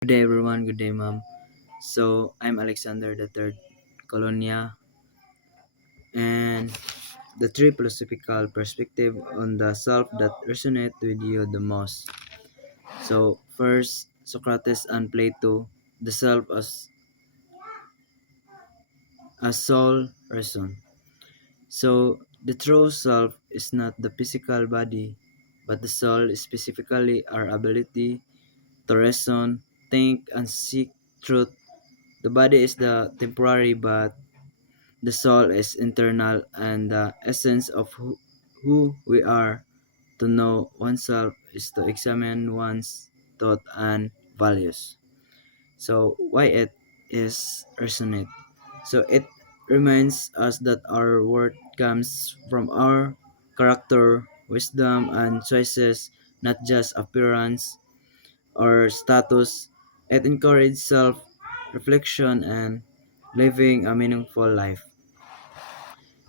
Good day, everyone. Good day, ma'am. So, I'm Alexander the Third Colonia, and the three philosophical perspective on the self that resonate with you the most. So, first, Socrates and Plato, the self as soul reason. So, the true self is not the physical body, but the soul, specifically our ability to reason, think, and seek truth. The body is the temporary, but the soul is internal and the essence of who we are. To know oneself is to examine one's thought and values. So why it is resonate? So it reminds us that our worth comes from our character, wisdom, and choices, not just appearance or status. It encourages self-reflection and living a meaningful life.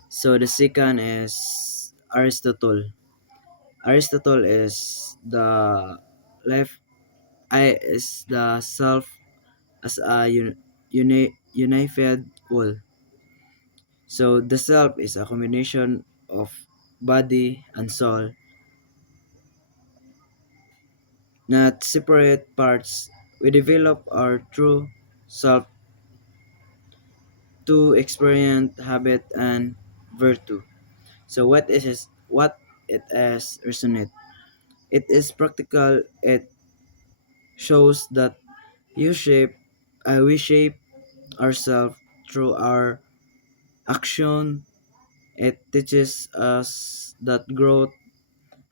So the second is Aristotle. Aristotle is the left I is the self as a unified whole. So the self is a combination of body and soul, not separate parts. We develop our true self to experience habit and virtue. So what it is resonate? It is practical. It shows that we shape ourselves through our action. It teaches us that growth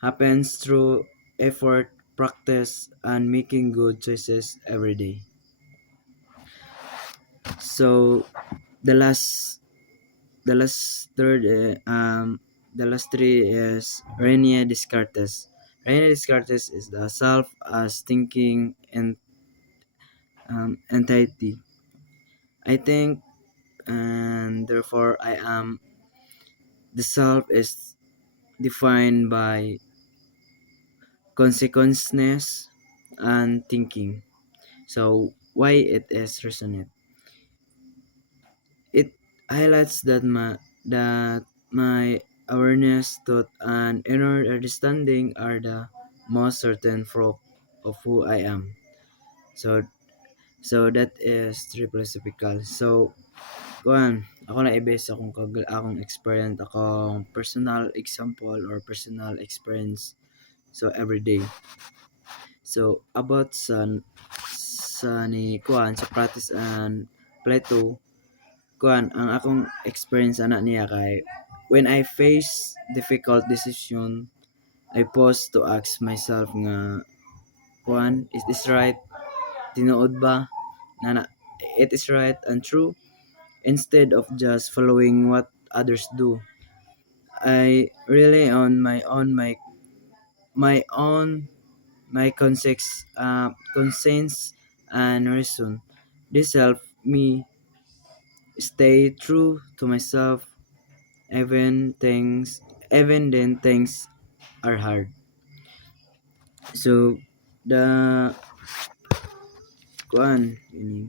happens through effort, practice, and making good choices every day. So the last, the last third, the last three is Rene Descartes. Rene Descartes is the self as thinking and entity. I think, and therefore I am. The self is defined by consequences and thinking. So why it is resonant? It highlights that my awareness, thought, and inner understanding are the most certain proof of who I am. So that is triple philosophical. So kuan, ako na i-base akong experience, akong personal example or personal experience. So everyday. So about sa practice and Plato, kuan ang akong experience ana niya kay when I face difficult decision, I pause to ask myself nga kuan, is this right? Tinuod ba na it is right and true instead of just following what others do. I rely on my own my conscience and reason. This help me stay true to myself even then things are hard. So the kuan ini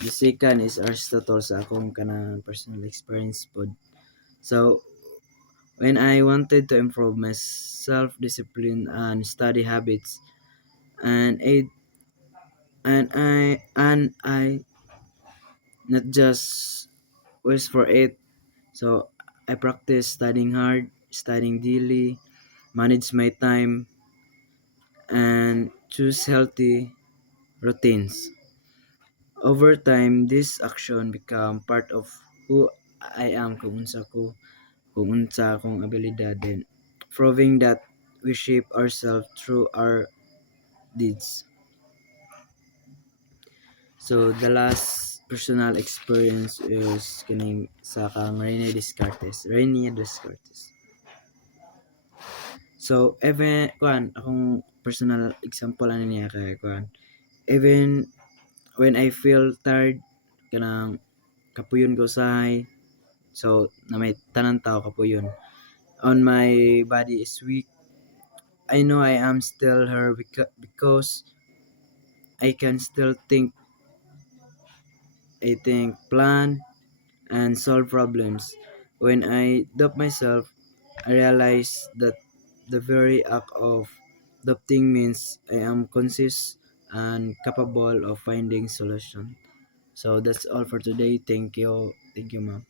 the second is Aristotle sa akong kanang personal experience pod. So when I wanted to improve my self-discipline and study habits and aid and I not just wish for it. So I practice studying hard, studying daily, manage my time, and choose healthy routines. Over time, this action become part of who I am kung unsa akong abilidad din, proving that we shape ourselves through our deeds. So the last personal experience is kining sa kang Rene Descartes. So even kuan akong personal example ano niya kay kuan. Even when I feel tired kanang kapuyon ko usahay. So na may tanan tao kapuyon. On my body is weak. I know I am still her because I can still think, plan, and solve problems. When I doubt myself, I realize that the very act of doubting means I am conscious and capable of finding solution. So that's all for today. Thank you. Thank you, ma'am.